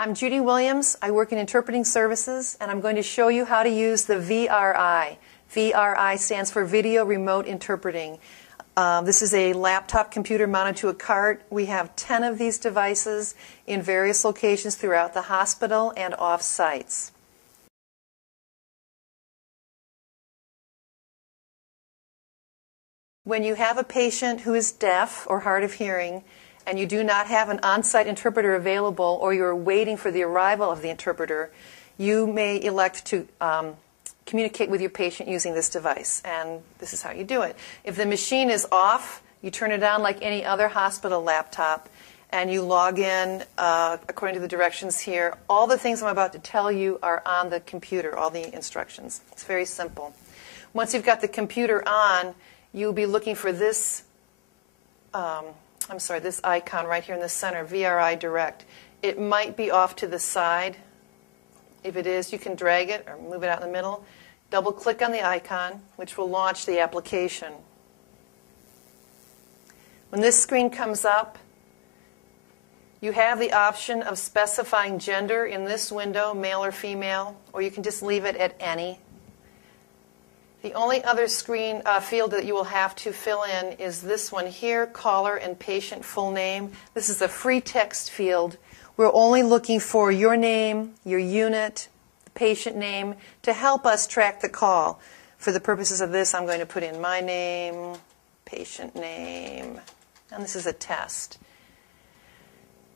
I'm Judy Williams. I work in interpreting services, and I'm going to show you how to use the VRI. VRI stands for Video Remote Interpreting. This is a laptop computer mounted to a cart. We have 10 of these devices in various locations throughout the hospital and off-sites. When you have a patient who is deaf or hard of hearing, and you do not have an on-site interpreter available, or you're waiting for the arrival of the interpreter, you may elect to communicate with your patient using this device. And this is how you do it. If the machine is off, you turn it on like any other hospital laptop, and you log in according to the directions here. All the things I'm about to tell you are on the computer, all the instructions. It's very simple. Once you've got the computer on, you'll be looking for this this icon right here in the center, VRI Direct. It might be off to the side. If it is, you can drag it or move it out in the middle. Double-click on the icon, which will launch the application. When this screen comes up, you have the option of specifying gender in this window, male or female, or you can just leave it at any. The only other screen field that you will have to fill in is this one here, caller and patient full name. This is a free text field. We're only looking for your name, your unit, the patient name, to help us track the call. For the purposes of this, I'm going to put in my name, patient name, and this is a test.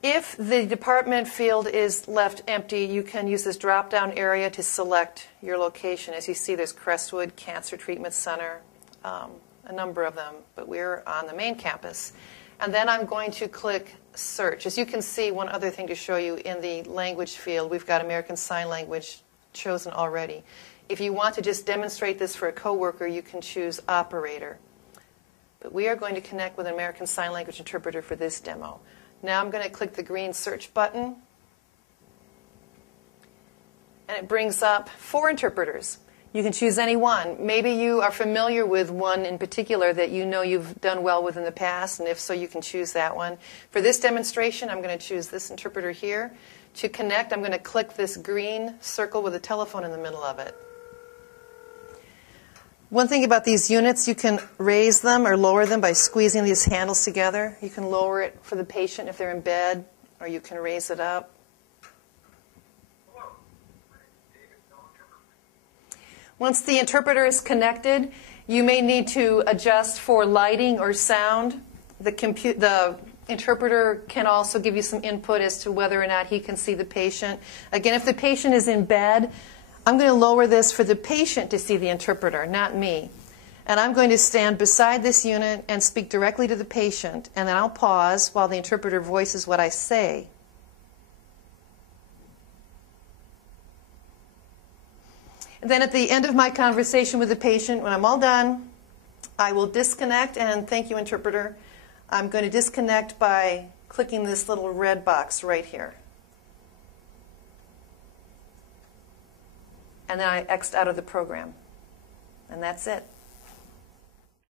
If the department field is left empty, you can use this drop-down area to select your location. As you see, there's Crestwood Cancer Treatment Center, a number of them, but we're on the main campus. And then I'm going to click Search. As you can see, one other thing to show you in the language field, we've got American Sign Language chosen already. If you want to just demonstrate this for a coworker, you can choose Operator. But we are going to connect with an American Sign Language interpreter for this demo. Now I'm going to click the green search button, and it brings up 4 interpreters. You can choose any one. Maybe you are familiar with one in particular that you know you've done well with in the past, and if so, you can choose that one. For this demonstration, I'm going to choose this interpreter here. To connect, I'm going to click this green circle with a telephone in the middle of it. One thing about these units, you can raise them or lower them by squeezing these handles together. You can lower it for the patient if they're in bed, or you can raise it up. Once the interpreter is connected, you may need to adjust for lighting or sound. The interpreter can also give you some input as to whether or not he can see the patient. Again, if the patient is in bed, I'm going to lower this for the patient to see the interpreter, not me. And I'm going to stand beside this unit and speak directly to the patient, and then I'll pause while the interpreter voices what I say. And then at the end of my conversation with the patient, when I'm all done, I will disconnect, and thank you, interpreter. I'm going to disconnect by clicking this little red box right here. And then I X'd out of the program. And that's it.